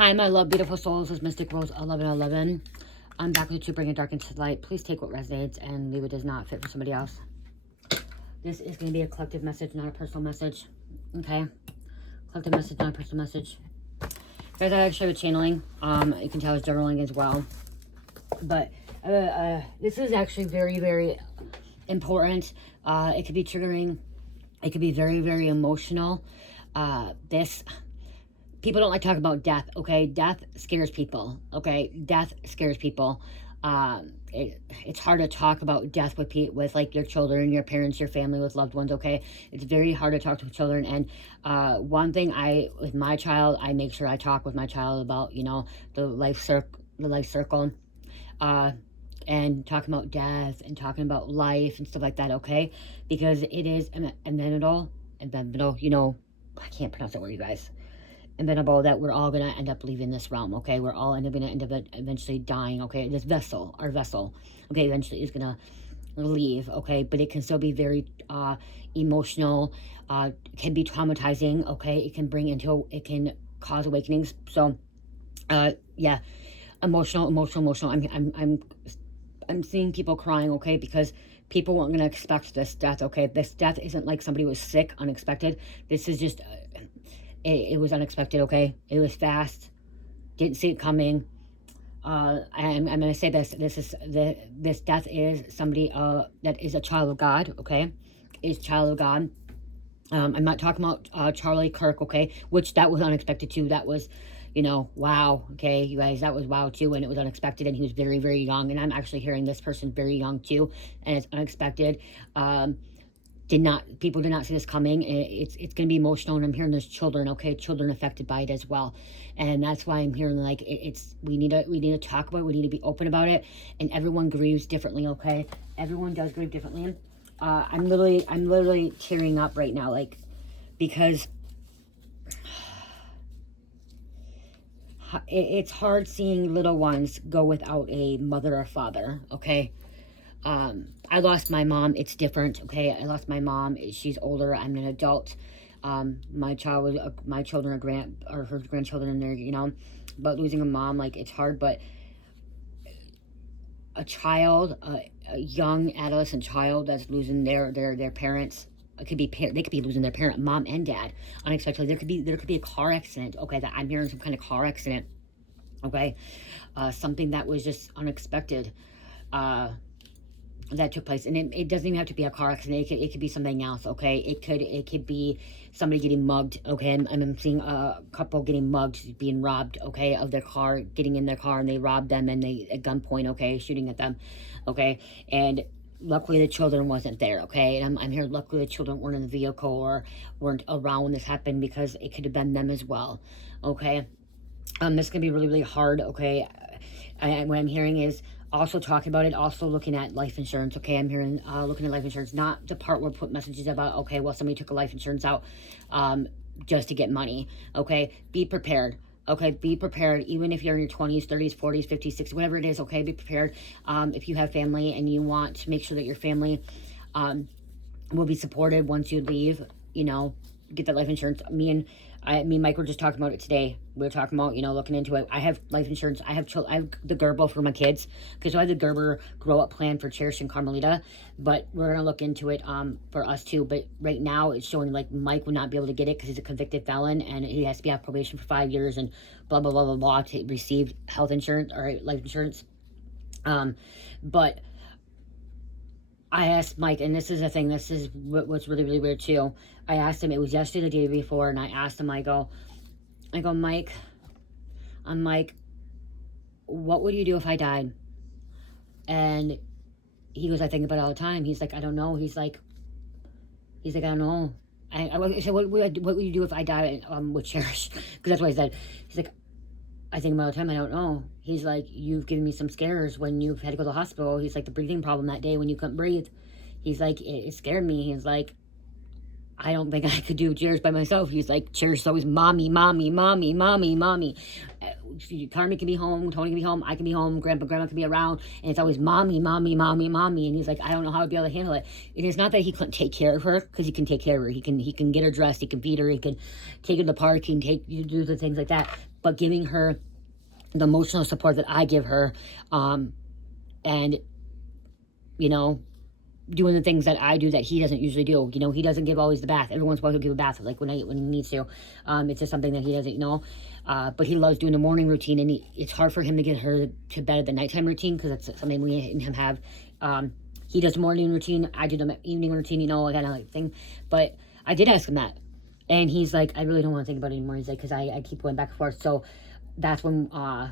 Hi, my love, beautiful souls. This is Mystic Rose 1111. I'm back with you, bringing dark into light. Please take what resonates and leave what does not fit for somebody else. This is going to be a collective message, not a personal message. Okay? Collective message, not a personal message. Guys, I actually have a channeling. You can tell it's journaling as well. But this is actually very, very important. It could be triggering. It could be very, very emotional. People don't like talking about death, okay? Death scares people, okay? Death scares people. It's hard to talk about death with like your children, your parents, your family, with loved ones, okay? It's very hard to talk to children. And one thing with my child, I make sure I talk with my child about, you know, the life circle, and talking about death and talking about life and stuff like that, okay? Because it is inevitable, you know, I can't pronounce that word, you guys. Inevitable that we're all going to end up leaving this realm, okay? We're all going to end up eventually dying, okay? This vessel, our vessel, okay, eventually is going to leave, okay? But it can still be very emotional, can be traumatizing, okay? It can cause awakenings. So, yeah, emotional. I'm seeing people crying, okay? Because people weren't going to expect this death, okay? This death isn't like somebody was sick, unexpected. This is just... It was unexpected, okay? It was fast. Didn't see it coming. I'm going to say this. This death is somebody that is a child of God, okay? Is child of God. I'm not talking about Charlie Kirk, okay? Which that was unexpected too. That was, you know, wow, okay, you guys, that was wow too, and it was unexpected, and he was very, very young, and I'm actually hearing this person very young too, and it's unexpected. People did not see this coming. It's going to be emotional, and I'm hearing there's children, okay, children affected by it as well, and that's why I'm hearing like we need to talk about it, we need to be open about it, and everyone grieves differently, okay? Everyone does grieve differently. I'm literally tearing up right now, like, because it's hard seeing little ones go without a mother or father, okay? I lost my mom. It's different, okay? I lost my mom. She's older. I'm an adult. My children are her grandchildren, and they're, you know, but losing a mom, like, it's hard. But a child, a young adolescent child that's losing their parents, they could be losing their parent, mom and dad, unexpectedly. There could be a car accident, okay? That I'm hearing some kind of car accident, okay? Something that was just unexpected. That took place, and it doesn't even have to be a car accident. It could be something else, okay? It could be somebody getting mugged, okay? And I'm seeing a couple getting mugged, being robbed, okay, of their car, getting in their car, and they robbed them, and they at gunpoint, okay, shooting at them, okay? And luckily the children wasn't there, okay? And I'm here, luckily the children weren't in the vehicle or weren't around when this happened, because it could have been them as well, okay? This is gonna be really, really hard, okay? What I'm hearing is also talking about it, also looking at life insurance, okay? I'm hearing looking at life insurance, not the part where I put messages about, okay, well, somebody took a life insurance out just to get money, okay? Be prepared, okay? Be prepared, even if you're in your 20s, 30s, 40s, 50s, 60s, whatever it is, okay? Be prepared. If you have family and you want to make sure that your family will be supported once you leave, you know, get that life insurance. Me and Mike were just talking about it today. We were talking about, you know, looking into it. I have life insurance. I have the Gerber for my kids, because I have the Gerber grow up plan for Cherish and Carmelita, but we're gonna look into it for us too. But right now it's showing like Mike would not be able to get it because he's a convicted felon, and he has to be on probation for 5 years and blah blah blah blah blah to receive health insurance or life insurance. But I asked Mike, and this is the thing, this is what's really, really weird too. I asked him, it was yesterday, the day before, and I asked him, I go, Mike, what would you do if I died? And he goes, I think about it all the time. He's like, I don't know. He's like, I don't know. I said, what would you do if I died with Cherish? Because that's what I said. He's like, I think about it all the time, I don't know. He's like, you've given me some scares when you've had to go to the hospital. He's like, the breathing problem that day when you couldn't breathe. He's like, it scared me. He's like, I don't think I could do Cherish by myself. He's like, Cherish is always mommy. Carmen can be home, Tony can be home, I can be home, grandma can be around, and it's always mommy. And he's like, I don't know how I'd be able to handle it. And it's not that he couldn't take care of her, because he can take care of her. He can get her dressed, he can feed her, he can take her to the park, he can do the things like that. but giving her the emotional support that I give her, and, you know, doing the things that I do that he doesn't usually do. You know, he doesn't give always the bath. Everyone's supposed to give a bath, like when he needs to. It's just something that he doesn't know. But he loves doing the morning routine, and it's hard for him to get her to bed at the nighttime routine, because that's something we and him have. He does the morning routine, I do the evening routine, you know, kind of like thing. But I did ask him that, and he's like, I really don't want to think about it anymore. He's like, because I keep going back and forth. So that's when I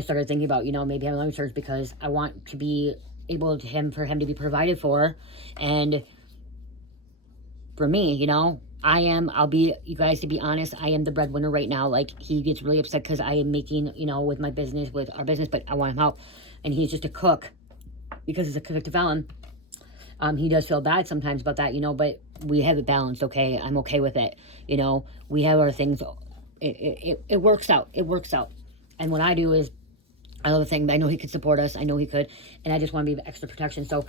started thinking about, you know, maybe having life insurance, because I want to be able for him to be provided for, and for me, you know, I'll be, you guys, to be honest, I am the breadwinner right now. Like, he gets really upset because I am making, you know, with our business, but I want him out, and he's just a cook, because he's a convicted felon. He does feel bad sometimes about that, you know, but we have it balanced, okay? I'm okay with it, you know, we have our things, it works out, and what I do is, I love the thing, I know he could support us, I know he could, and I just want to be extra protection. So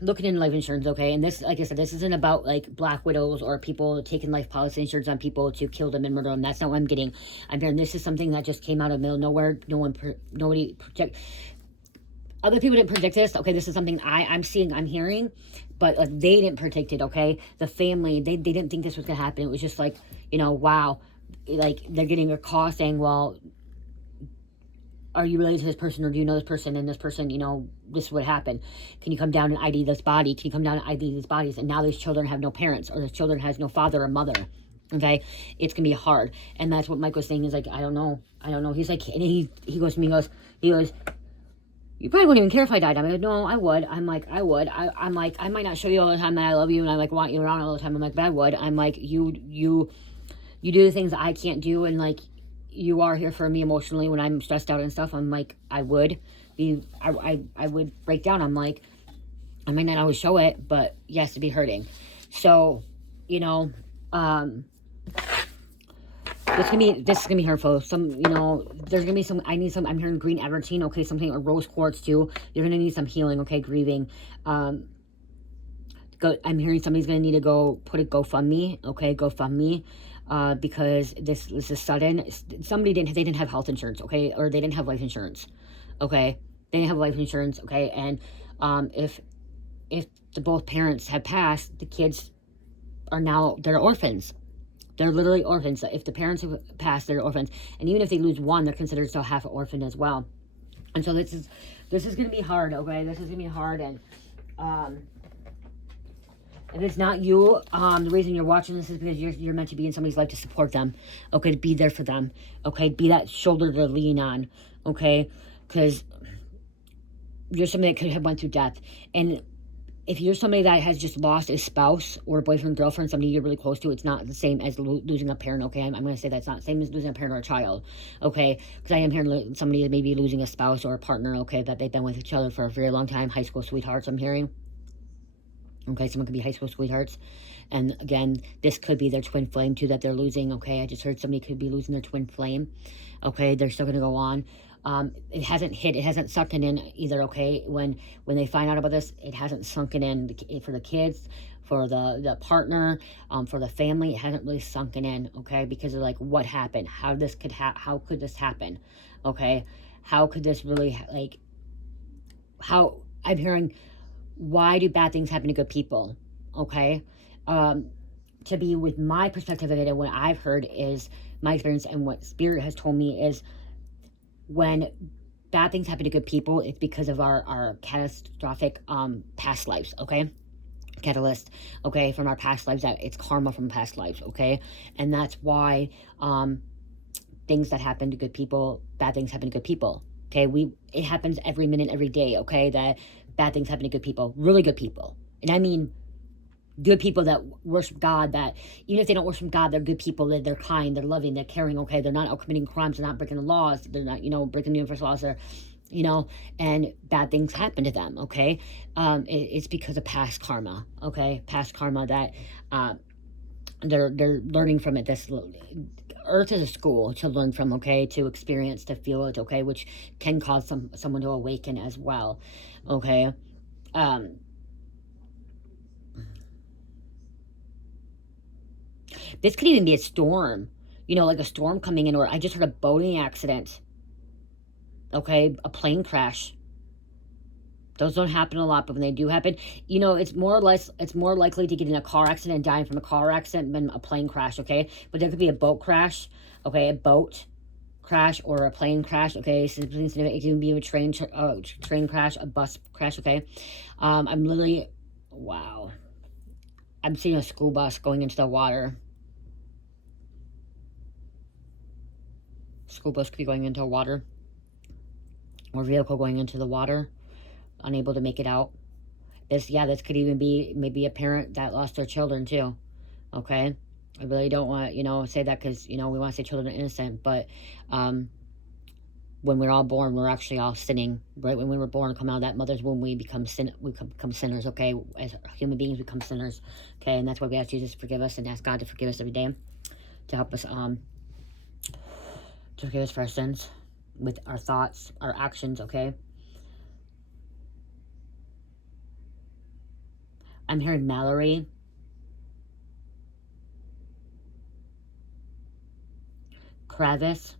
looking into life insurance, okay, and this, like I said, this isn't about like black widows or people taking life policy insurance on people to kill them and murder them. That's not what I'm getting. I'm hearing this is something that just came out of the middle of nowhere. Nobody project. Other people didn't predict this. Okay, this is something I'm seeing, I'm hearing, but they didn't predict it. Okay, the family, they didn't think this was gonna happen. It was just like, you know, wow, like they're getting a call saying, well, are you related to this person, or do you know this person, and this person, you know, this is what happened. Can you come down and ID this body? Can you come down and ID these bodies? And now these children have no parents, or this children has no father or mother. Okay, it's gonna be hard. And that's what Mike was saying. He's like, I don't know. He's like, and he goes to me, he goes, you probably wouldn't even care if I died. I'm like, no, I would. I'm like, I would. I'm like, I might not show you all the time that I love you, and I like want you around all the time. I'm like, but I would. I'm like, you do the things I can't do, and like, you are here for me emotionally when I'm stressed out and stuff. I'm like, I would break down. I'm like, I might not always show it, but yes, to be hurting. So, you know, this is gonna be hurtful. Some, you know, there's gonna be some, I'm hearing green evertine, okay, something, or rose quartz too. You're gonna need some healing, okay, grieving. I'm hearing somebody's gonna need to go put a GoFundMe, okay, GoFundMe. Because this is sudden. They didn't have health insurance, okay, or they didn't have life insurance, okay, they didn't have life insurance, okay, and if the both parents have passed, the kids are now, they're orphans. They're literally orphans. If the parents have passed, they're orphans, and even if they lose one, they're considered still half an orphan as well. And so this is gonna be hard, okay, this is gonna be hard. And if it's not you, the reason you're watching this is because you're meant to be in somebody's life to support them, okay, to be there for them, okay, be that shoulder to lean on, okay, because you're somebody that could have went through death. And if you're somebody that has just lost a spouse or a boyfriend, girlfriend, somebody you're really close to, it's not the same as losing a parent, okay? I'm going to say that's not the same as losing a parent or a child, okay? Because I am hearing somebody maybe losing a spouse or a partner, okay, that they've been with each other for a very long time, high school sweethearts, I'm hearing. Okay, someone could be high school sweethearts. And again, this could be their twin flame too that they're losing, okay? I just heard somebody could be losing their twin flame, okay? They're still going to go on. It hasn't sunk in either, okay? When they find out about this, it hasn't sunken in for the kids, for the partner, for the family. It hasn't really sunken in, okay? Because they're like, what happened? How could this happen, okay? How could this really, like, how, I'm hearing, why do bad things happen to good people, okay? To be with my perspective of it, and what I've heard is my experience, and what Spirit has told me is, when bad things happen to good people, it's because of our catastrophic past lives, okay? Catalyst, okay, from our past lives, that it's karma from past lives, okay? And that's why things that happen to good people, bad things happen to good people, okay? It happens every minute, every day, okay, that bad things happen to good people, really good people. And I mean good people that worship God, that even if they don't worship God, they're good people, they're kind, they're loving, they're caring, okay? They're not out committing crimes, they're not breaking the laws, they're not, you know, breaking the universal laws, and bad things happen to them, okay? It's because of past karma, okay? Past karma that they're learning from it. This Earth is a school to learn from, okay, to experience, to feel it, okay, which can cause someone to awaken as well, okay? This could even be a storm. you know, like a storm coming in, or I just heard a boating accident. Okay, a plane crash. Those don't happen a lot, but when they do happen, you know, it's more likely to get in a car accident and dying from a car accident than a plane crash, okay? But there could be a boat crash, okay, a boat crash or a plane crash, okay? So it can be a train crash, a bus crash, okay? I'm literally, wow. I'm seeing a school bus going into the water. School bus could be going into water, or vehicle going into the water, unable to make it out. This could even be maybe a parent that lost their children too, okay? I really don't want, you know, say that because, you know, we want to say children are innocent, but when we're all born, we're actually all sinning, right? When we were born, come out of that mother's womb, we become sinners, okay? As human beings, we become sinners, okay? And that's why we ask Jesus to forgive us and ask God to forgive us every day, to help us, to forgive us for our sins with our thoughts, our actions, okay? I'm hearing Mallory. Kravis.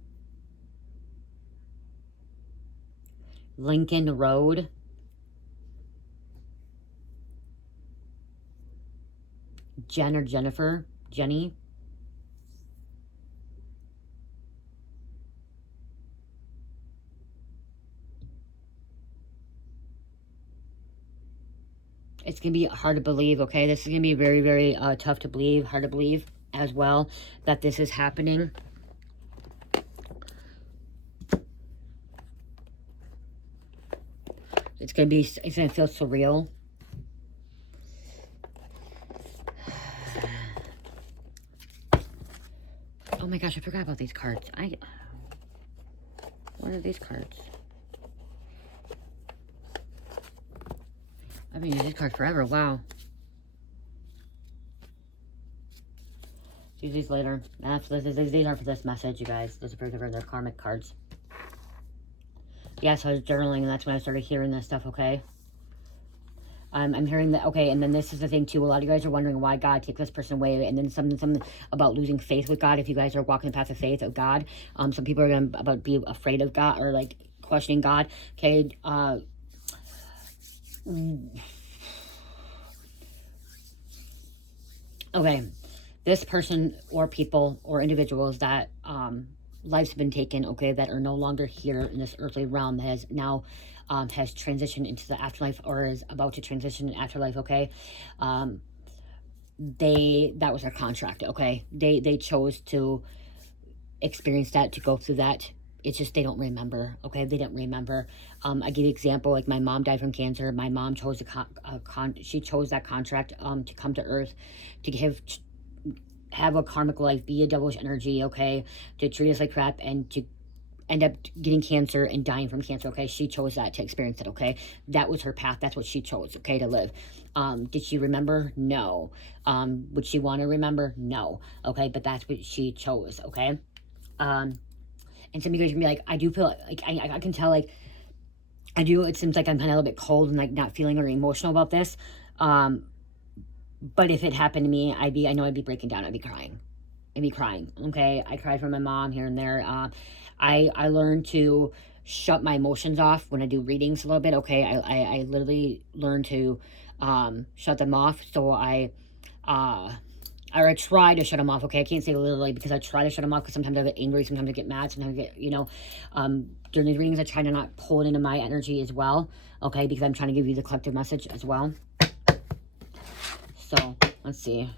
Lincoln Road. Jen or Jennifer. Jenny. It's going to be hard to believe, okay? This is going to be very, very tough to believe, hard to believe as well, that this is happening. It's going to feel surreal. Oh my gosh, I forgot about these cards. What are these cards? I've been using these cards forever. Wow. Use these later. These aren't for this message, you guys. These are for their karmic cards. Yeah, so I was journaling, and that's when I started hearing this stuff, okay? I'm hearing that, okay, and then this is the thing, too. A lot of you guys are wondering why God took this person away, and then something about losing faith with God. If you guys are walking the path of faith of God, some people are going to be afraid of God, or, like, questioning God, okay? Okay, this person or people or individuals that lives have been taken, okay, that are no longer here in this earthly realm, that has now has transitioned into the afterlife, or is about to transition in afterlife, okay? That was their contract, okay? They chose to experience that, to go through that. It's just they don't remember, okay? They didn't remember. I give you an example, like my mom died from cancer. My mom chose she chose that contract to come to Earth, to have a karmic life, be a devilish energy, okay? To treat us like crap and to end up getting cancer and dying from cancer, okay? She chose that, to experience it, okay? That was her path. That's what she chose, okay, to live. Did she remember? No. Would she want to remember? No. Okay, but that's what she chose, okay? And some of you guys are going to be like, I do feel like, I can tell, like, it seems like I'm kind of a little bit cold and, like, not feeling very emotional about this. But if it happened to me, I know I'd be breaking down. I'd be crying, okay? I cried for my mom here and there. I learned to shut my emotions off when I do readings a little bit, okay? I literally learned to shut them off. So I try to shut them off, okay? I can't say literally, because I try to shut them off, because sometimes I get angry, sometimes I get mad, sometimes I get, you know, during these readings, I try to not pull it into my energy as well, okay? Because I'm trying to give you the collective message as well. So, let's see.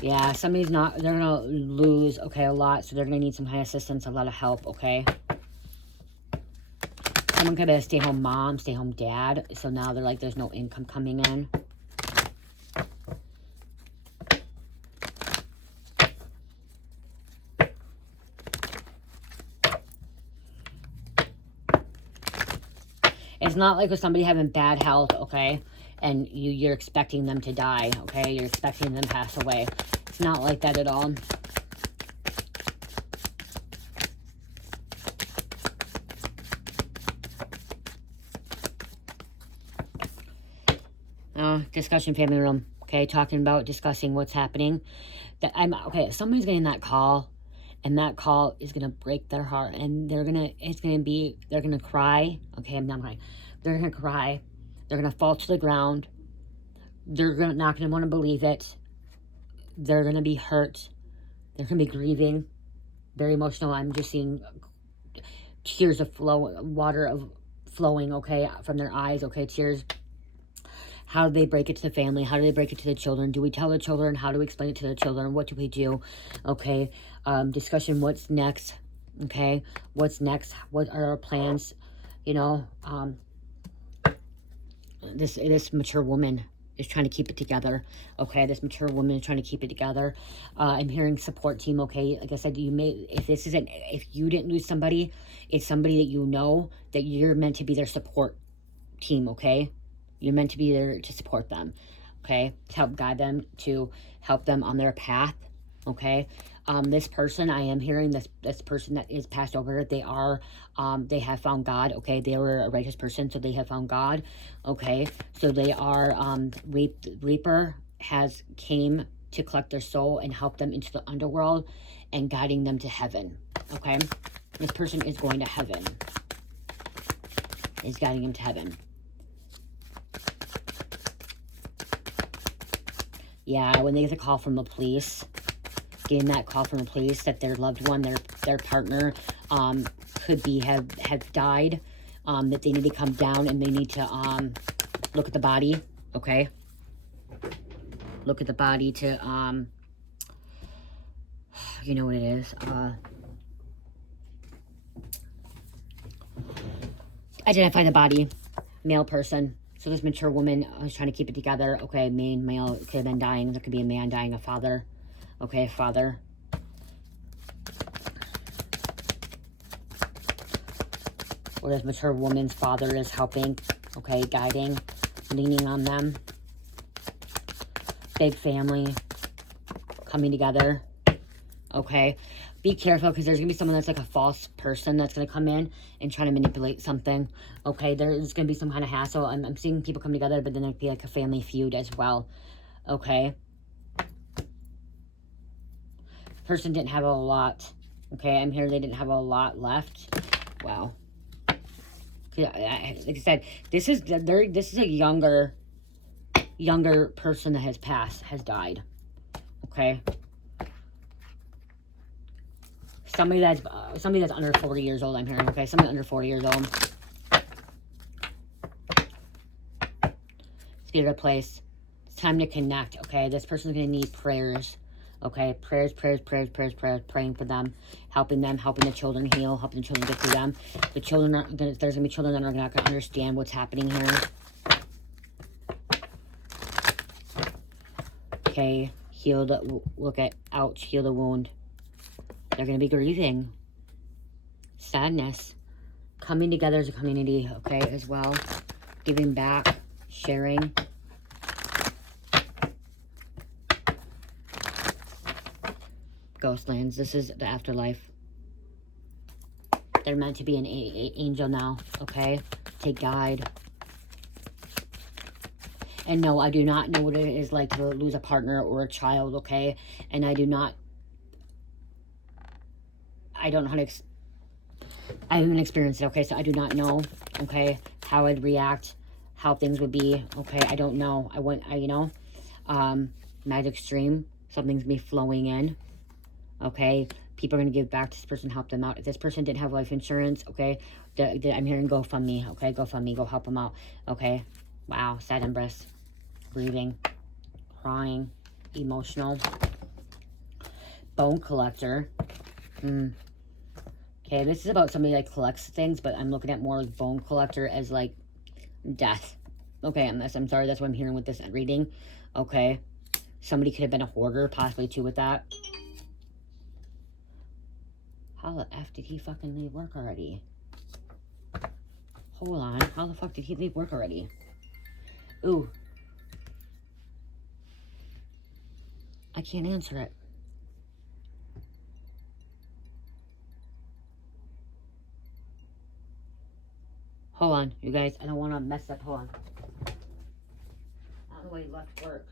Yeah, somebody's they're going to lose, okay, a lot, so they're going to need some kind of assistance, a lot of help, okay? Someone could be a stay-home mom, stay-home dad, so now they're like, there's no income coming in. It's not like with somebody having bad health, okay? And you're expecting them to die, okay? You're expecting them to pass away. It's not like that at all. Discussion family room, okay? Discussing what's happening. That I'm okay. If somebody's getting that call, and that call is gonna break their heart, and they're gonna cry. Okay, I'm not crying. They're gonna cry. They're gonna fall to the ground. Not gonna want to believe it. They're gonna be hurt. They're gonna be grieving. Very emotional. I'm just seeing tears of water of flowing, okay, from their eyes, okay, tears. How do they break it to the family? How do they break it to the children? Do we tell the children? How do we explain it to the children? What do we do? Okay, discussion, what's next? Okay, what's next? What are our plans? You know, this mature woman is trying to keep it together. Okay, this mature woman is trying to keep it together. I'm hearing support team. Okay, like I said, if you didn't lose somebody, it's somebody that you know that you're meant to be their support team. Okay, you're meant to be there to support them. Okay, to help guide them, to help them on their path. Okay, this person, I am hearing this person that is passed over, they have found God. Okay, they were a righteous person, so they have found God. Okay, so they are, Reaper has came to collect their soul and help them into the underworld and guiding them to heaven. Okay, this person is going to heaven, is guiding them to heaven. Yeah, when they get the call from the police, getting that call from the police that their loved one, their partner, could be have died, that they need to come down and they need to look at the body. Okay, look at the body to you know what it is, identify the body, male person. So this mature woman was trying to keep it together. Okay, male, it could have been dying. There could be a man dying, a father. Okay, father. Or this mature woman's father is helping. Okay, guiding, leaning on them. Big family coming together. Okay, be careful because there's going to be someone that's like a false person that's going to come in and try to manipulate something. Okay, there's going to be some kind of hassle. I'm seeing people come together, but then there'd be like a family feud as well. Okay. Person didn't have a lot. Okay, I'm here. They didn't have a lot left. Wow. Like I said, this is a younger person that has passed, has died. Okay. Somebody that's under 40 years old, I'm hearing. Okay, somebody under 40 years old. Spirit of place. It's time to connect. Okay, this person's gonna need prayers. Okay, prayers, praying for them, helping the children heal, helping the children get through them. The children there's gonna be children that are not gonna understand what's happening here. Okay, heal the, heal the wound. They're gonna be grieving. Sadness. Coming together as a community, okay, as well. Giving back, sharing. Ghostlands, this is the afterlife. They're meant to be an angel now, okay? Take guide. And no, I do not know what it is like to lose a partner or a child, okay? And I don't know how to, I haven't experienced it, okay? So I do not know, okay, how I'd react, how things would be, okay? I don't know. Magic stream, something's gonna be flowing in, okay? People are gonna give back to this person, help them out. If this person didn't have life insurance, okay, I'm hearing GoFundMe, okay? GoFundMe, go help them out, okay? Wow, sad embrace, grieving, crying, emotional. Bone collector. Okay, this is about somebody that collects things, but I'm looking at more like bone collector as like death. Okay, I'm sorry, that's what I'm hearing with this reading. Okay, somebody could have been a hoarder, possibly too, with that. How the F did he fucking leave work already? Hold on, how the fuck did he leave work already? Ooh. I can't answer it. Hold on, you guys. I don't want to mess up. Hold on. I don't know why he left work.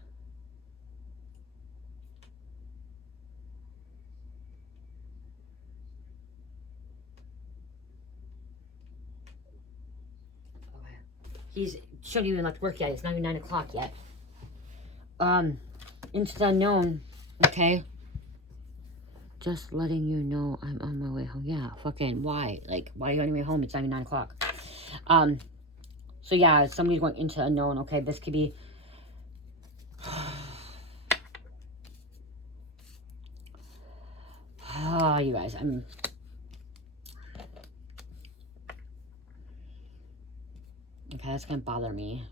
He's shouldn't even left work yet. It's not even 9 o'clock yet. Into the unknown, okay? Just letting you know I'm on my way home. Yeah, fucking why? Like, why are you on your way home? It's not even 9 o'clock. So yeah, somebody's going into unknown, okay? This could be... Ah, you guys, I'm... Okay, that's gonna bother me.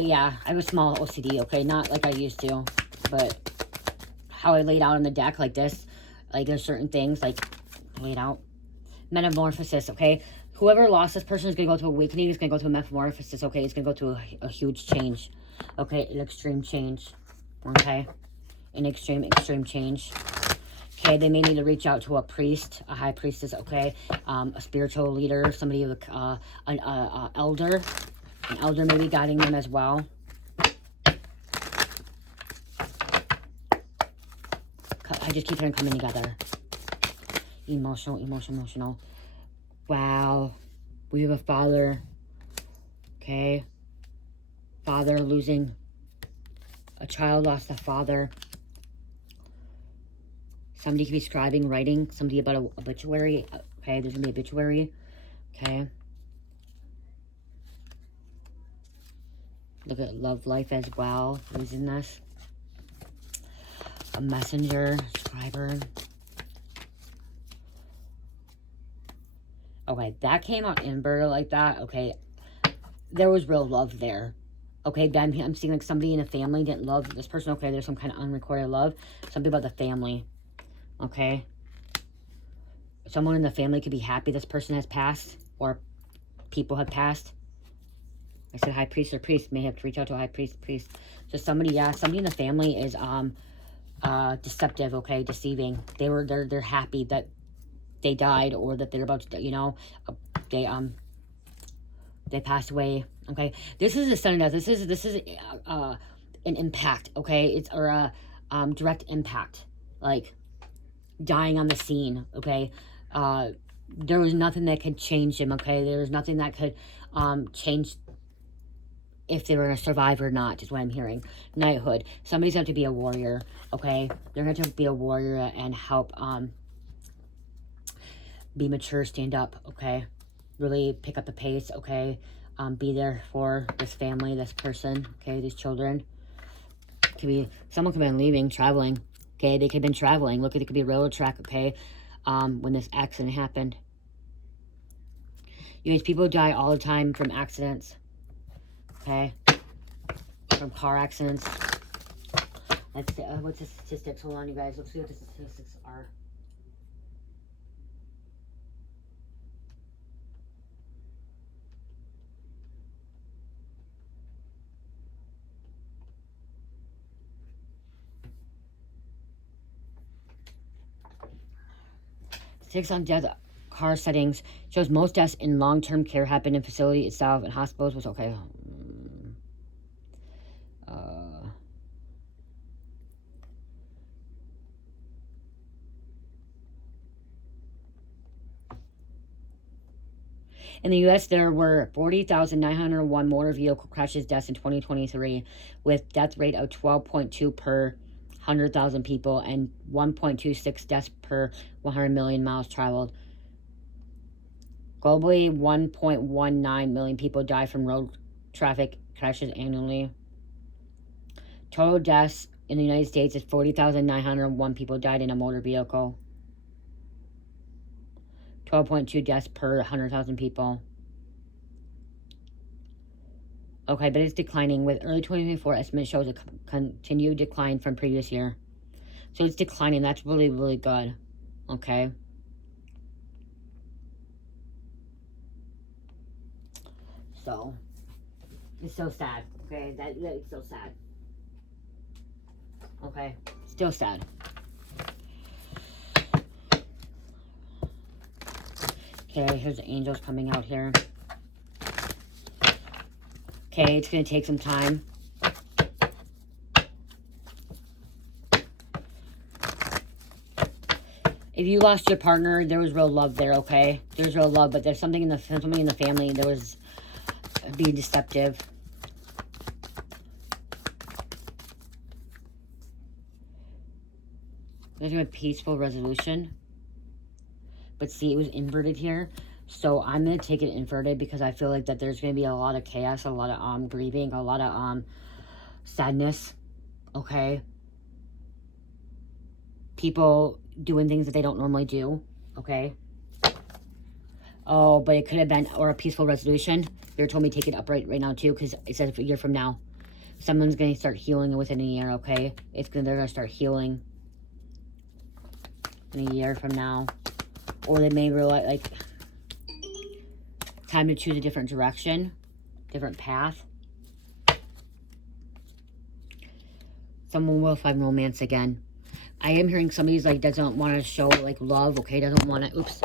Yeah, I have a small OCD, okay? Not like I used to, but how I laid out on the deck like this, like there's certain things, like, laid out. Metamorphosis, okay? Whoever lost this person is going to go to awakening, is going to go to a metamorphosis, okay? It's going to go to a huge change, okay? An extreme change, okay? An extreme change. Okay, they may need to reach out to a priest, a high priestess, okay? A spiritual leader, somebody with an elder. An elder may be guiding them as well. I just keep hearing coming together. Emotional. Wow. We have a father. Okay. Father losing. A child lost a father. Somebody could be scribing, writing. Somebody about an obituary. Okay, there's going to be obituary. Okay. Look at love life as well. Who's in this? A messenger, scriber. Okay, that came out Ember like that. Okay, there was real love there. Okay, then I'm seeing like somebody in a family didn't love this person. Okay, there's some kind of unrecorded love. Something about the family. Okay. Someone in the family could be happy this person has passed, or people have passed. I said high priest or priest. May have to reach out to a high priest. So somebody, yeah, somebody in the family is deceptive, okay, deceiving. They're happy that they died, or that they're about to, you know, they passed away. Okay, this is a sudden death. This is an impact. Okay, it's a direct impact, like dying on the scene. Okay, there was nothing that could change him. Okay, there was nothing that could change if they were going to survive or not, is what I'm hearing. Knighthood. Somebody's going to be a warrior, okay? They're going to be a warrior and help be mature, stand up, okay? Really pick up the pace, okay? Be there for this family, this person, okay? These children. Could be, someone could have been leaving, traveling, okay? They could have been traveling. Look, it could be a railroad track, okay? When this accident happened. You guys, people die all the time from accidents. Okay, from car accidents. Let's see, what's the statistics? Hold on, you guys. Let's see what the statistics are. Statistics on death car settings shows most deaths in long-term care happen in facility itself and hospitals. Was okay. In the U.S., there were 40,901 motor vehicle crashes deaths in 2023, with death rate of 12.2 per 100,000 people and 1.26 deaths per 100 million miles traveled. Globally, 1.19 million people die from road traffic crashes annually. Total deaths in the United States is 40,901 people died in a motor vehicle. 12.2 deaths per 100,000 people. Okay, but it's declining, with early 2024 estimate shows a continued decline from previous year. So it's declining. That's really, really good. Okay. So, it's so sad. Okay, that's so sad. Okay, still sad. Okay, here's the angels coming out here. Okay, it's going to take some time. If you lost your partner, there was real love there, okay? There's real love, but there's something in the family. There was being deceptive. There's a peaceful resolution. But see, it was inverted here. So I'm going to take it inverted because I feel like that there's going to be a lot of chaos, a lot of grieving, a lot of sadness. Okay? People doing things that they don't normally do. Okay? Oh, but it could have been, or a peaceful resolution. They told me take it up right now too, because it says a year from now. Someone's going to start healing within a year, okay? They're going to start healing in a year from now. Or they may realize, like, time to choose a different direction, different path. Someone will find romance again. I am hearing somebody's, like, doesn't want to show, like, love, okay? Doesn't want to, oops,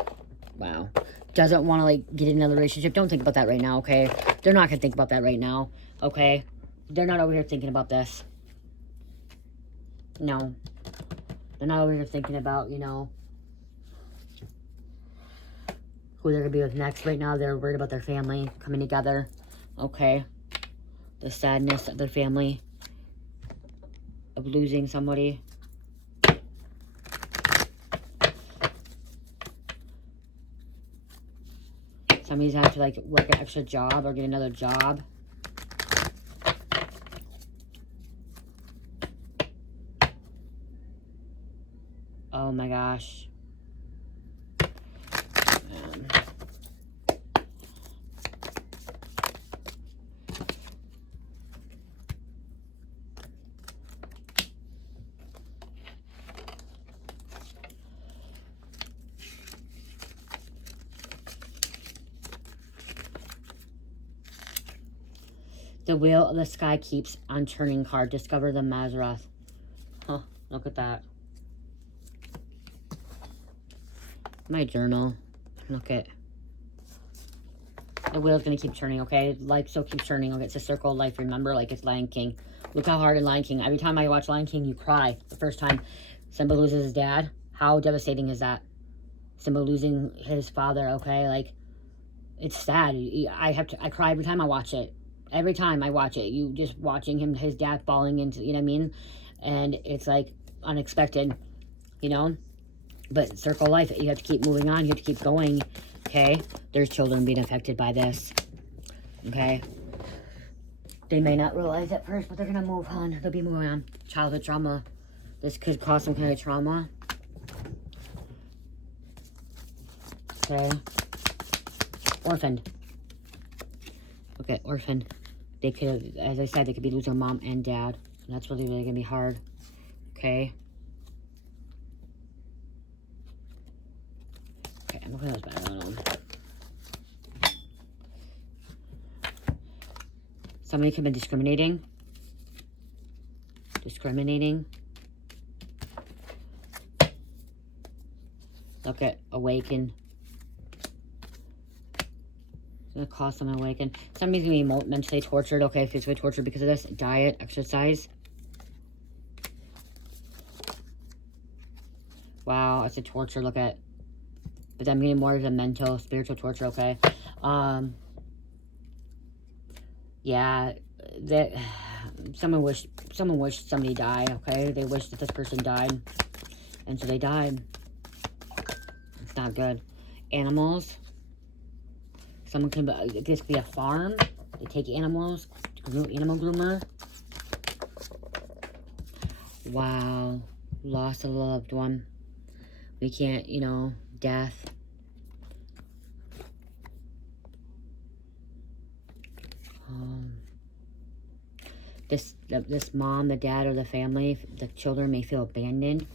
wow. Doesn't want to, like, get in another relationship. Don't think about that right now, okay? They're not going to think about that right now, okay? They're not over here thinking about this. No. They're not over here thinking about, you know, who they're going to be with next. Right now, they're worried about their family coming together, okay? The sadness of their family, of losing somebody. Somebody's had to, like, work an extra job or get another job. Oh my gosh. The wheel of the sky keeps on turning card. Discover the Mazzaroth. Huh, look at that. My journal. Look at. The wheel's going to keep turning, okay? Life still keeps turning. Okay, it's a circle of life. Remember, like it's Lion King. Look how hard in Lion King. Every time I watch Lion King, you cry. The first time Simba loses his dad. How devastating is that? Simba losing his father, okay? Like, it's sad. I cry every time I watch it. Every time I watch it, you just watching his dad falling into, you know what I mean? And it's like unexpected, you know? But circle life, you have to keep moving on. You have to keep going, okay? There's children being affected by this, okay? They may not realize at first, but they're going to move on. They'll be moving on. Childhood trauma. This could cause some kind of trauma. Okay? Orphaned. Okay, orphaned. They could, as I said, they could be losing mom and dad. And that's really, really going to be hard. Okay? Okay, I'm looking at this better. I don't know. Somebody could have been discriminating. Look at awaken. It's going to cause someone to awaken. Somebody's going to be mentally tortured. Okay, physically tortured because of this. Diet, exercise. Wow, it's a torture. Look at. But I'm getting more of a mental, spiritual torture, okay? Yeah, that someone wished somebody died, okay? They wished that this person died. And so they died. It's not good. Animals. Someone could, this could be a farm. They take animals, animal groomer. Wow. Loss of a loved one. We can't, you know, death. This mom, the dad, or the family, the children may feel abandoned.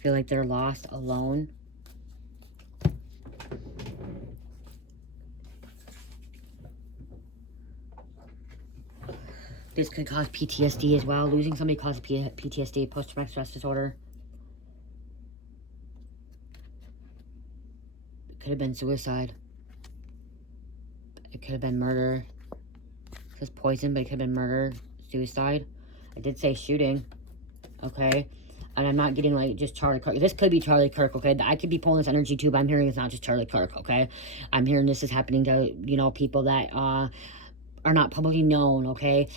Feel like they're lost, alone. This could cause PTSD as well. Losing somebody causes PTSD, post-traumatic stress disorder. It could have been suicide. It could have been murder. It says poison, but it could have been murder, suicide. I did say shooting. Okay. And I'm not getting like just Charlie Kirk. This could be Charlie Kirk, okay? I could be pulling this energy too, but I'm hearing it's not just Charlie Kirk, okay? I'm hearing this is happening to, you know, people that are not publicly known, okay?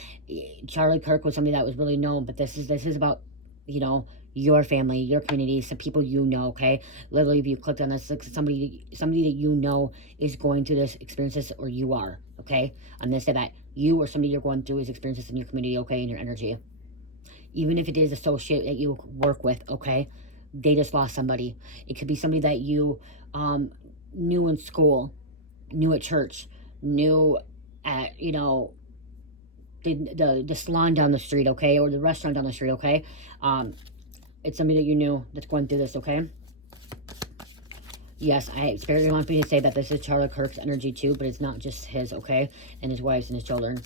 Charlie Kirk was somebody that was really known, but this is about, you know, your family, your community, some people you know, okay? Literally, if you clicked on this, somebody that you know is going through this, experience this, or you are, okay? I'm gonna say that you or somebody you're going through is experiencing this in your community, okay, in your energy. Even if it is associate that you work with, okay? They just lost somebody. It could be somebody that you knew in school, knew at church, knew at, you know, the salon down the street, okay? Or the restaurant down the street, okay? It's somebody that you knew that's going through this, okay? Yes, Spirit wants me to say that this is Charlie Kirk's energy too, but it's not just his, okay? And his wives and his children.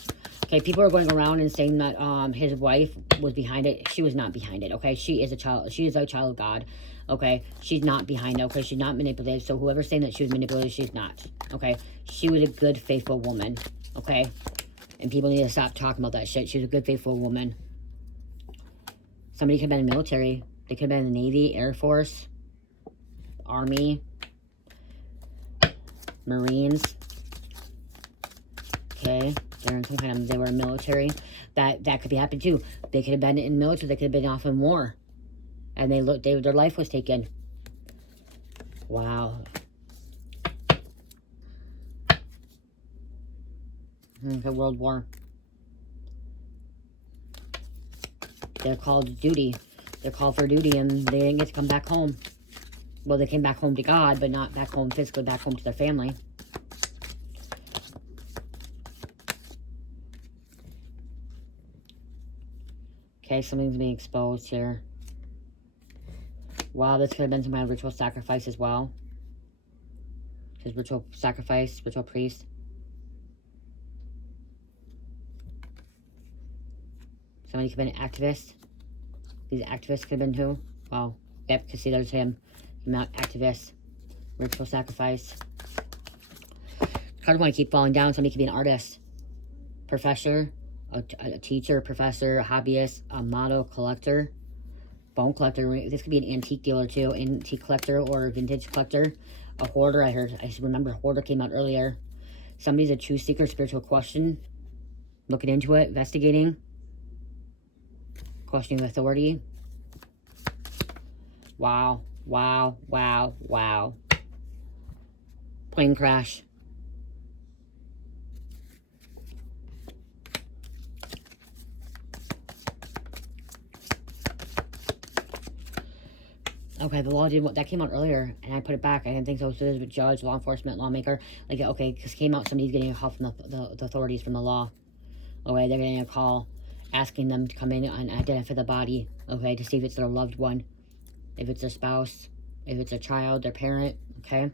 Okay, people are going around and saying that his wife was behind it. She was not behind it, okay? She is a child of God, okay? She's not behind it, okay? She's not manipulative. So whoever's saying that she was manipulative, she's not, okay? She was a good, faithful woman, okay? And people need to stop talking about that shit. She was a good, faithful woman. Somebody could have been in the military. They could have been in the Navy, Air Force, Army, Marines. Okay, they're in some kind of, they were military. That could be happening too. They could have been in military. They could have been off in war, and their life was taken. Wow. The World War. They're called to duty. They're called for duty, and they didn't get to come back home. Well, they came back home to God, but not back home physically, back home to their family. Okay, something's being exposed here. Wow, this could have been some kind of ritual sacrifice as well. His ritual sacrifice, ritual priest. Somebody could have been an activist. These activists could have been who? Well, yep, because see, there's him. Activist. Ritual sacrifice. Cards want to keep falling down. Somebody could be an artist. Professor. A teacher, professor, a hobbyist, a model, collector, bone collector. This could be an antique dealer too, antique collector or vintage collector, a hoarder. I remember hoarder came out earlier. Somebody's a truth seeker, spiritual question, looking into it, investigating, questioning authority. Wow, wow, wow, wow. Plane crash. Okay, the law did what that came out earlier, and I put it back. I didn't think so. So there's a judge, law enforcement, lawmaker. Like, okay, because it came out, somebody's getting a call from the authorities from the law. Okay, they're getting a call asking them to come in and identify the body. Okay, to see if it's their loved one, if it's their spouse, if it's a child, their parent. Okay,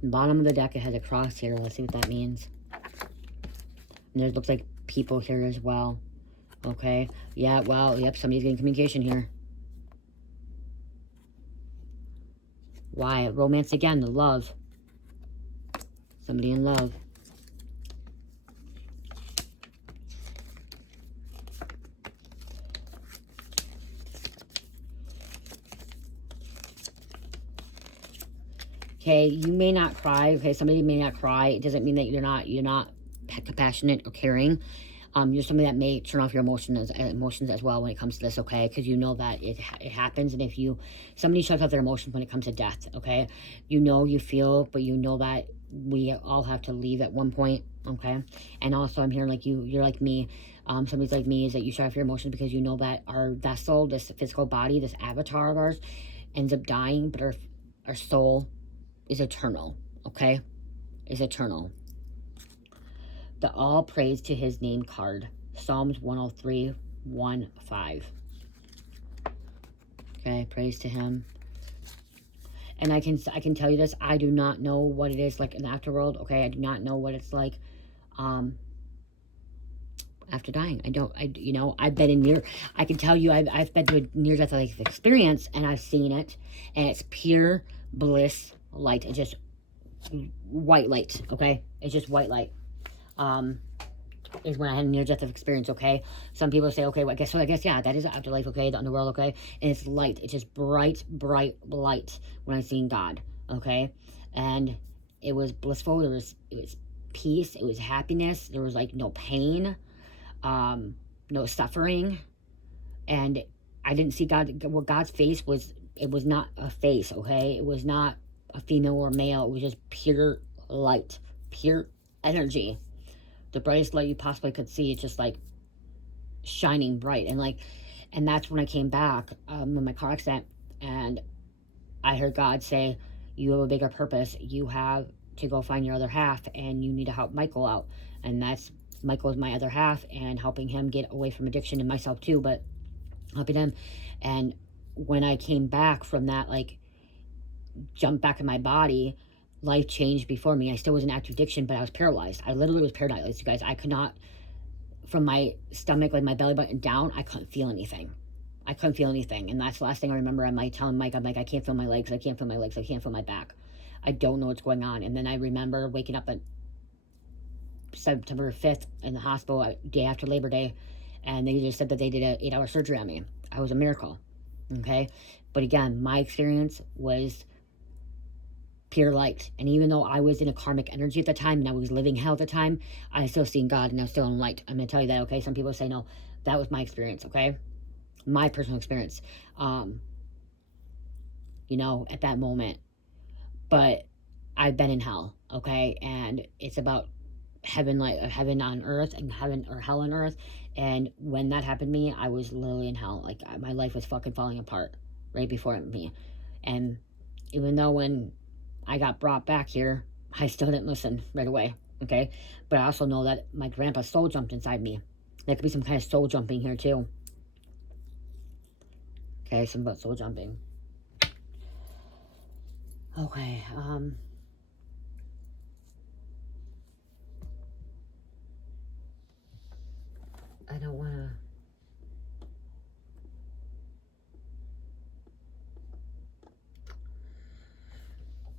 the bottom of the deck, it has a cross here. Let's see what that means. And there looks like people here as well. Okay, yeah, well, yep, somebody's getting communication here. Why? Romance again, the love. Somebody in love. Okay, you may not cry. Okay, somebody may not cry. It doesn't mean that you're not compassionate or caring. You're somebody that may turn off your emotions as well when it comes to this, okay? Because you know that it happens, and if somebody shuts off their emotions when it comes to death, okay? You know, you feel, but you know that we all have to leave at one point, okay? And also, I'm hearing like you're like me. Somebody's like me, is that you shut off your emotions because you know that our vessel, this physical body, this avatar of ours, ends up dying, but our soul is eternal, okay? Is eternal. The all praise to his name card. Psalms 103:1-5. Okay, praise to him. And I can tell you this, I do not know what it is like in the afterworld, okay? I do not know what it's like after dying. I've been in I can tell you I've been through a near-death life experience, and I've seen it, and it's pure bliss light. It's just white light, okay? It's just white light. is when I had a near-death experience, okay? Some people say, okay, well, I guess, yeah, that is afterlife, okay, the underworld, okay? And it's light. It's just bright, bright light when I seen God, okay? And it was blissful. It was peace. It was happiness. There was, like, no pain, no suffering. And I didn't see God. Well, God's face was, it was not a face, okay? It was not a female or male. It was just pure light, pure energy. The brightest light you possibly could see. It's just like shining bright. And that's when I came back in my car accident, and I heard God say, you have a bigger purpose. You have to go find your other half, and you need to help Michael out. And that's, Michael is my other half, and helping him get away from addiction, and myself too, but helping him. And when I came back from that, like, jumped back in my body, life changed before me. I still was in active addiction, but I was paralyzed. I literally was paralyzed, you guys. I could not, from my stomach, like my belly button down, I couldn't feel anything. I couldn't feel anything. And that's the last thing I remember. I'm like telling Mike, I'm like, I can't feel my legs. I can't feel my legs. I can't feel my back. I don't know what's going on. And then I remember waking up at September 5th in the hospital, day after Labor Day, and they just said that they did an 8-hour surgery on me. I was a miracle, okay? But again, my experience was pure light. And even though I was in a karmic energy at the time, and I was living hell at the time, I still seen God, and I was still in light. I'm going to tell you that, okay? Some people say, no, that was my experience, okay? My personal experience, you know, at that moment. But I've been in hell, okay? And it's about heaven, like heaven on earth, and heaven or hell on earth. And when that happened to me, I was literally in hell. Like, my life was fucking falling apart right before me. And even though when I got brought back here, I still didn't listen right away, okay? But I also know that my grandpa's soul jumped inside me. There could be some kind of soul jumping here too. Okay, some about soul jumping. Okay, I don't want to...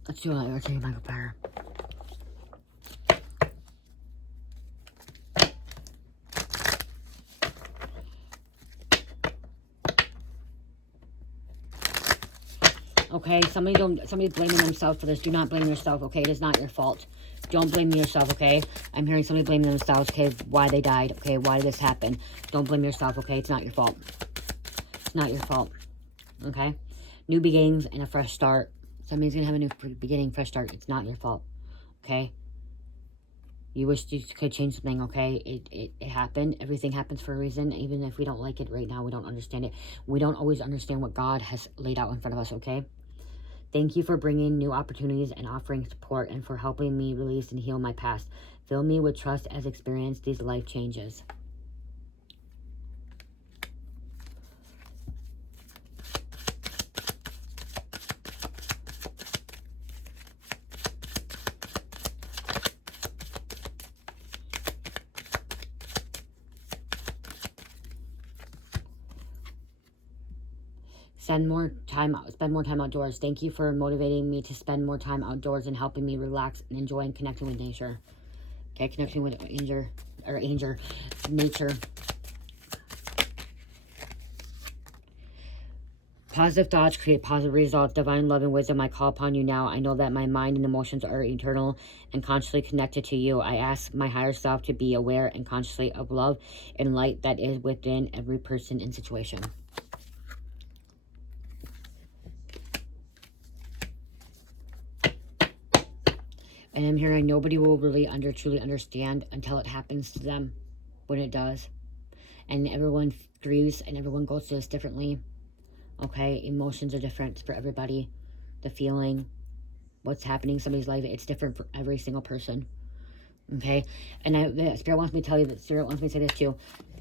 Let's do it. Let's take a Michael Fire. Okay, somebody's blaming themselves for this. Do not blame yourself, okay? It is not your fault. Don't blame yourself, okay? I'm hearing somebody blaming themselves, okay? Why they died, okay? Why did this happen? Don't blame yourself, okay? It's not your fault. It's not your fault, okay? New beginnings and a fresh start. Somebody's going to have a new beginning, fresh start. It's not your fault, okay? You wish you could change something, okay? It happened. Everything happens for a reason. Even if we don't like it right now, we don't understand it. We don't always understand what God has laid out in front of us, okay? Thank you for bringing new opportunities and offering support, and for helping me release and heal my past. Fill me with trust as I experience these life changes. Spend more time outdoors. Thank you for motivating me to spend more time outdoors and helping me relax and enjoy and connecting with nature. Okay, connecting with nature. Positive thoughts create positive results. Divine love and wisdom, I call upon you now. I know that my mind and emotions are eternal and consciously connected to you. I ask my higher self to be aware and consciously of love and light that is within every person and situation. And I'm hearing nobody will really truly understand until it happens to them, when it does. And everyone grieves and everyone goes through this differently. Okay, emotions are different for everybody. The feeling, what's happening in somebody's life, it's different for every single person. Okay, and the Spirit wants me to tell you that Spirit wants me to say this too.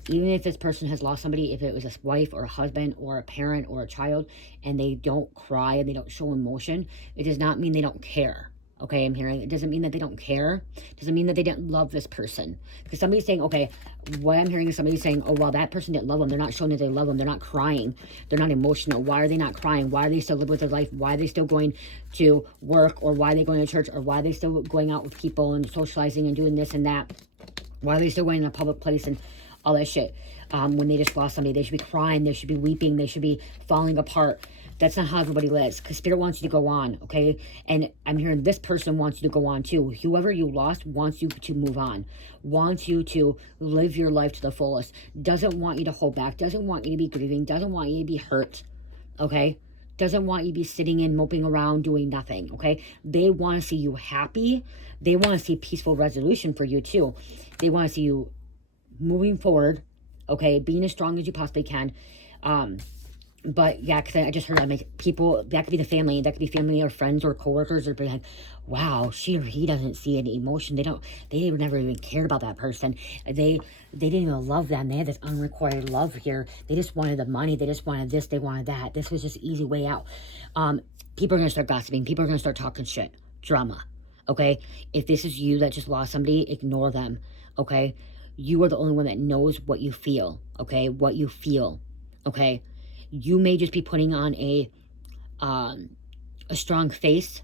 Even if this person has lost somebody, if it was a wife or a husband or a parent or a child, and they don't cry and they don't show emotion, it does not mean they don't care. Okay, I'm hearing it doesn't mean that they don't care. It doesn't mean that they didn't love this person. Because somebody's saying, okay, what I'm hearing is somebody saying, oh, well, that person didn't love them. They're not showing that they love them. They're not crying. They're not emotional. Why are they not crying? Why are they still living with their life? Why are they still going to work? Or why are they going to church? Or why are they still going out with people and socializing and doing this and that? Why are they still going in a public place and all that shit? When they just lost somebody, they should be crying, they should be weeping, they should be falling apart. That's not how everybody lives, because Spirit wants you to go on, okay? And I'm hearing this person wants you to go on too. Whoever you lost wants you to move on, wants you to live your life to the fullest, doesn't want you to hold back, doesn't want you to be grieving, doesn't want you to be hurt, okay? Doesn't want you to be sitting and moping around doing nothing, okay? They want to see you happy. They want to see peaceful resolution for you too. They want to see you moving forward, okay? Being as strong as you possibly can. But yeah, because I just heard that, like, people, that could be the family, that could be family or friends or coworkers, or be like, wow, she or he doesn't see any emotion. They never even cared about that person. They didn't even love them. They had this unrequited love here. They just wanted the money. They just wanted this. They wanted that. This was just easy way out. People are going to start gossiping. People are going to start talking shit. Drama. Okay? If this is you that just lost somebody, ignore them. Okay? You are the only one that knows what you feel. Okay? What you feel. Okay? You may just be putting on a strong face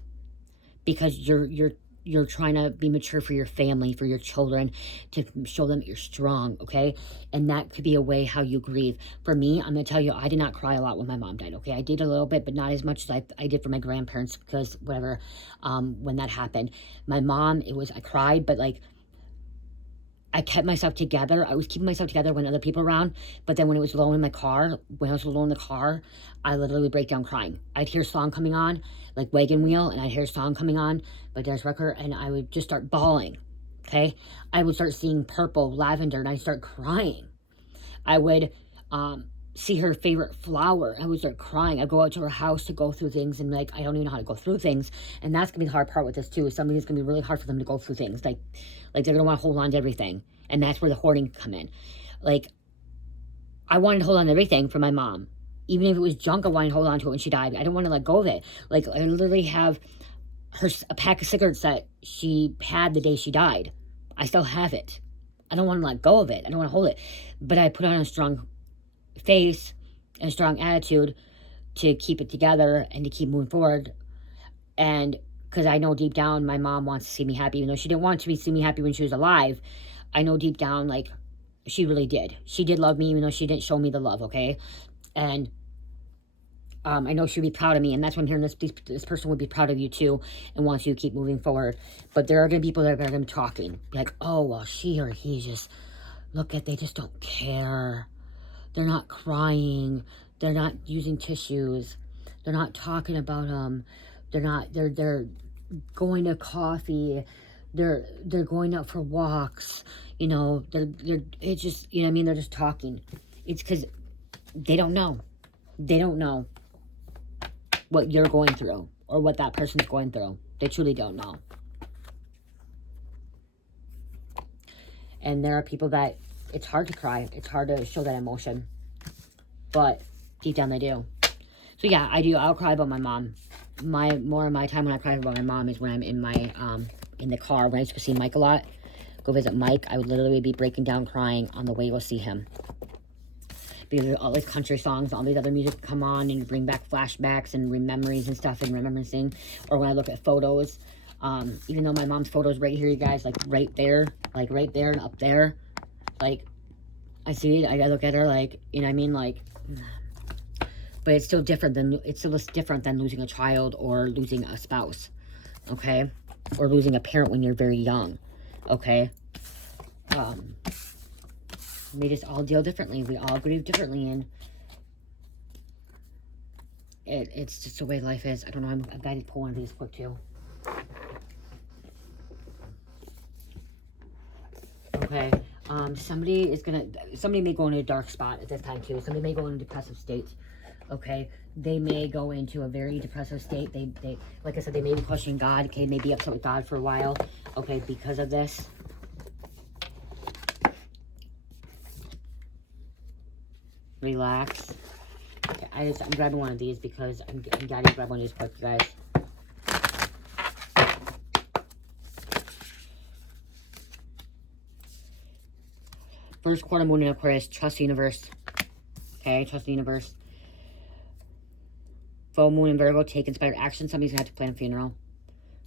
because you're trying to be mature for your family, for your children, to show them that you're strong, okay? And that could be a way how you grieve. For me, I'm going to tell you, I did not cry a lot when my mom died, okay? I did a little bit, but not as much as I did for my grandparents, because whatever, when that happened. My mom, I cried, but like, I kept myself together. I was keeping myself together when other people were around. But then when it was low in my car, when I was alone in the car, I literally would break down crying. I'd hear a song coming on, like Wagon Wheel, and I'd hear a song coming on by Darius Rucker, and I would just start bawling, okay? I would start seeing purple, lavender, and I'd start crying. I would see her favorite flower. I would start crying. I'd go out to her house to go through things, and like, I don't even know how to go through things. And that's going to be the hard part with this too, is something that's going to be really hard for them to go through things. Like they're going to want to hold on to everything. And that's where the hoarding come in. Like, I wanted to hold on to everything for my mom. Even if it was junk, I wanted to hold on to it when she died. I didn't want to let go of it. Like, I literally have a pack of cigarettes that she had the day she died. I still have it. I don't want to let go of it. I don't want to hold it. But I put on a strong face and a strong attitude to keep it together and to keep moving forward. And because I know deep down my mom wants to see me happy, even though she didn't want to see me happy when she was alive. I know deep down, like, she really did. She did love me, even though she didn't show me the love, okay? And I know she'd be proud of me, and that's when I'm hearing this person would be proud of you too and wants you to keep moving forward. But there are going to be people that are going to be talking. Like, oh, well, she or he just, they just don't care. They're not crying. They're not using tissues. They're not talking about they're going to coffee. They're going out for walks. You know, it's just, you know what I mean? They're just talking. It's because they don't know. They don't know what you're going through or what that person's going through. They truly don't know. And there are people that it's hard to cry. It's hard to show that emotion. But deep down they do. So yeah, I do. I'll cry about my mom. More of my time when I cry about my mom is when I'm in my in the car. When I used to see Mike a lot, go visit Mike, I would literally be breaking down crying on the way to go see him. Because all these country songs, all these other music come on and bring back flashbacks and memories and stuff and reminiscing. Or when I look at photos, even though my mom's photo is right here, you guys, like right there and up there, like I see it, I look at her like, you know what I mean, like, but it's still different than losing a child or losing a spouse, okay, or losing a parent when you're very young, okay. We just all deal differently. We all grieve differently, and it's just the way life is. I don't know. I'm going to pull one of these quick too. Okay. Somebody may go into a dark spot at this time too. Somebody may go into a depressive state. Okay. They may go into a very depressive state. They like I said, they may be questioning God. Okay. May be upset with God for a while. Okay. Because of this. Relax. I'm grabbing one of these because I'm gotta grab one of these quick, you guys. First quarter moon in Aquarius, trust the universe. Okay, trust the universe. Full moon in Virgo, take inspired action. Somebody's gonna have to plan a funeral.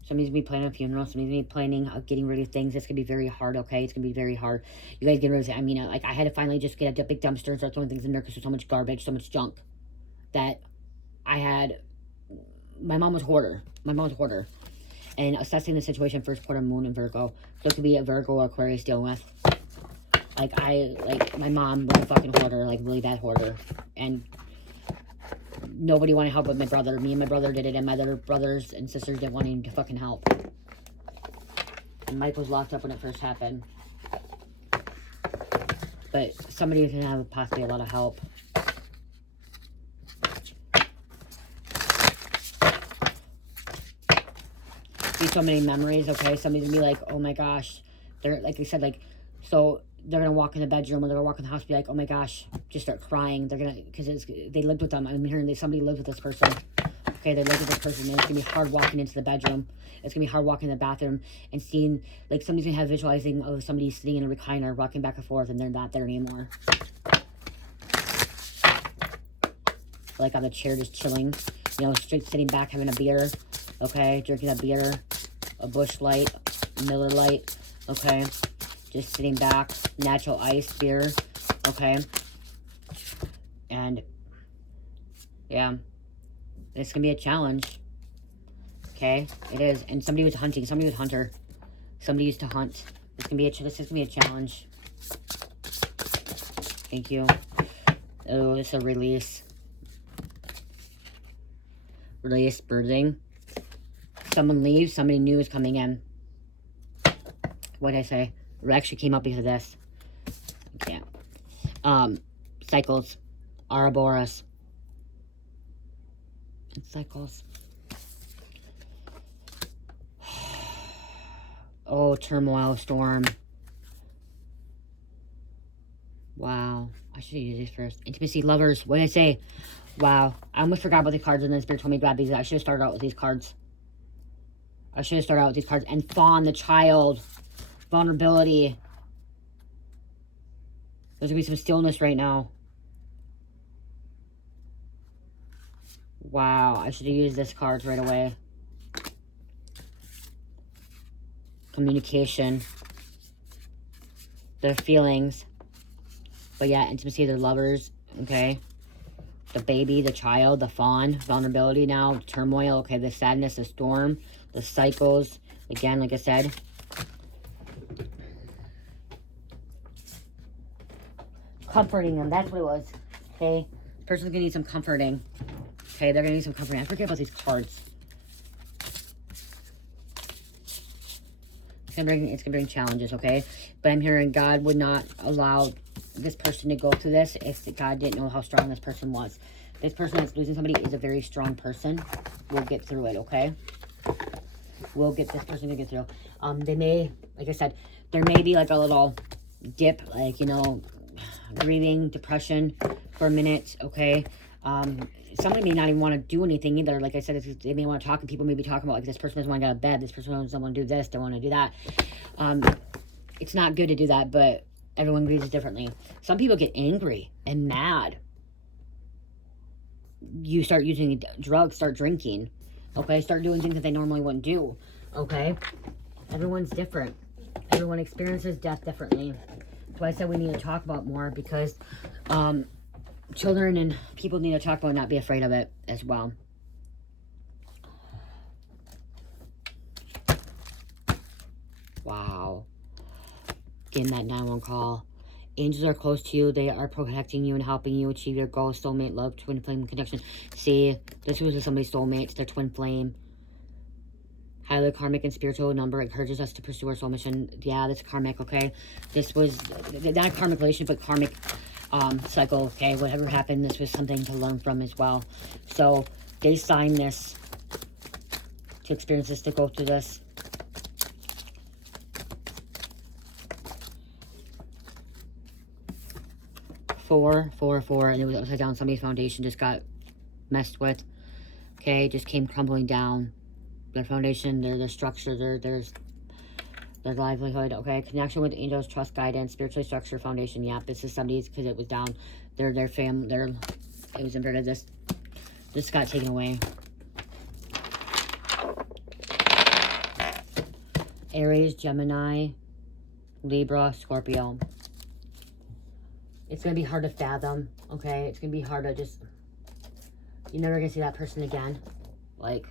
Somebody's gonna be planning a funeral. Somebody's gonna be planning getting rid of things. It's gonna be very hard, okay? It's gonna be very hard. You guys get rid of it. I mean, like, I had to finally just get a big dumpster and start throwing things in there because there's so much garbage, so much junk that I had. My mom was a hoarder. My mom was a hoarder. And assessing the situation, first quarter moon in Virgo. So it could be a Virgo or Aquarius dealing with. My mom was a fucking hoarder, like, really bad hoarder. And nobody wanted help with my brother. Me and my brother did it, and my other brothers and sisters didn't want him to fucking help. And Mike was locked up when it first happened. But somebody can have possibly a lot of help. See so many memories, okay? Somebody's gonna be like, oh my gosh. They're, like I said, like, so they're gonna walk in the bedroom or they're gonna walk in the house and be like, oh my gosh, just start crying. They're gonna, because they lived with them. I'm hearing somebody lived with this person. Okay, they lived with this person, and it's gonna be hard walking into the bedroom. It's gonna be hard walking in the bathroom and seeing, like, somebody's gonna have visualizing of somebody sitting in a recliner, rocking back and forth, and they're not there anymore. Like on the chair, just chilling, you know, straight sitting back, having a beer, okay, drinking a beer, a Busch Light, Miller Light, okay, just sitting back, natural ice beer, okay, and, yeah, it's gonna be a challenge, okay, it is, and somebody was hunting, somebody was a hunter, somebody used to hunt, this is gonna be a challenge. Thank you. Oh, it's a release. Release, birthing. Someone leaves, somebody new is coming in. What did I say? It actually came up because of this. I can't. Cycles. Ouroboros. And cycles. Oh, turmoil, storm. Wow. I should have used these first. Intimacy, lovers. What did I say? Wow. I almost forgot about the cards, and then Spirit told me to grab these. I should have started out with these cards. I should have started out with these cards. And Fawn, the child. Vulnerability. There's going to be some stillness right now. Wow. I should have used this cards right away. Communication. Their feelings. But yeah, intimacy, their lovers. Okay. The baby, the child, the fawn. Vulnerability now. Turmoil. Okay. The sadness, the storm. The cycles. Again, like I said. Comforting them. That's what it was. Okay. Person's gonna need some comforting. Okay. They're gonna need some comforting. I forget about these cards. It's gonna bring challenges. Okay. But I'm hearing God would not allow this person to go through this if God didn't know how strong this person was. This person that's losing somebody is a very strong person. We'll get through it. Okay. This person to get through. They may, like I said, there may be like a little dip, like, you know, grieving, depression for a minute, okay? Somebody may not even want to do anything either. Like I said, they may want to talk, and people may be talking about, like, this person doesn't want to get out of bed, this person doesn't want to do this, they want to do that. It's not good to do that, but everyone grieves differently. Some people get angry and mad. You start using drugs, start drinking, okay? Start doing things that they normally wouldn't do, okay? Everyone's different. Everyone experiences death differently. That's why I said we need to talk about more, because children and people need to talk about it, not be afraid of it as well. Wow. Getting that 911 call. Angels are close to you. They are protecting you and helping you achieve your goals. Soulmate, love, twin flame connection. See, this was with somebody's soulmates, their twin flame. Highly karmic and spiritual number encourages us to pursue our soul mission. Yeah, that's karmic, okay? This was not a karmic relationship, but karmic cycle, okay? Whatever happened, this was something to learn from as well. So they signed this to experience this, to go through this. Four, and it was upside down. Somebody's foundation just got messed with. Okay, just came crumbling down. Their foundation, their structure, their livelihood. Okay, connection with angels, trust, guidance, spiritually structured foundation. Yeah, this is somebody's, because it was down. Their family, it was inverted. This got taken away. Aries, Gemini, Libra, Scorpio. It's going to be hard to fathom, okay? It's going to be hard to just... You're never going to see that person again. Like...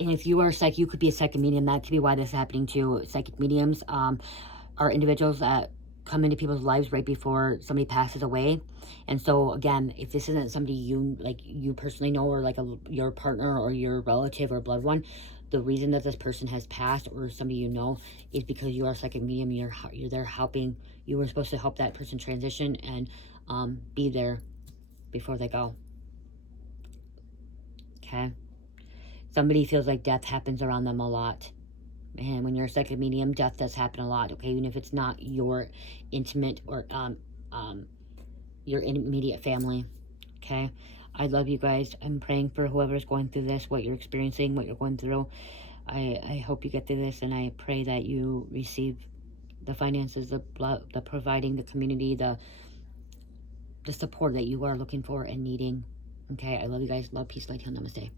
And if you are psychic, you could be a psychic medium. That could be why this is happening too. Psychic mediums are individuals that come into people's lives right before somebody passes away. And so, again, if this isn't somebody you personally know, or like your partner or your relative or blood one, the reason that this person has passed, or somebody you know, is because you are a psychic medium. You're there helping. You were supposed to help that person transition and be there before they go. Okay? Somebody feels like death happens around them a lot. And when you're a psychic medium, death does happen a lot, okay? Even if it's not your intimate or your immediate family, okay? I love you guys. I'm praying for whoever's going through this, what you're experiencing, what you're going through. I hope you get through this, and I pray that you receive the finances, the providing, the community, the support that you are looking for and needing, okay? I love you guys. Love, peace, light, heal, namaste.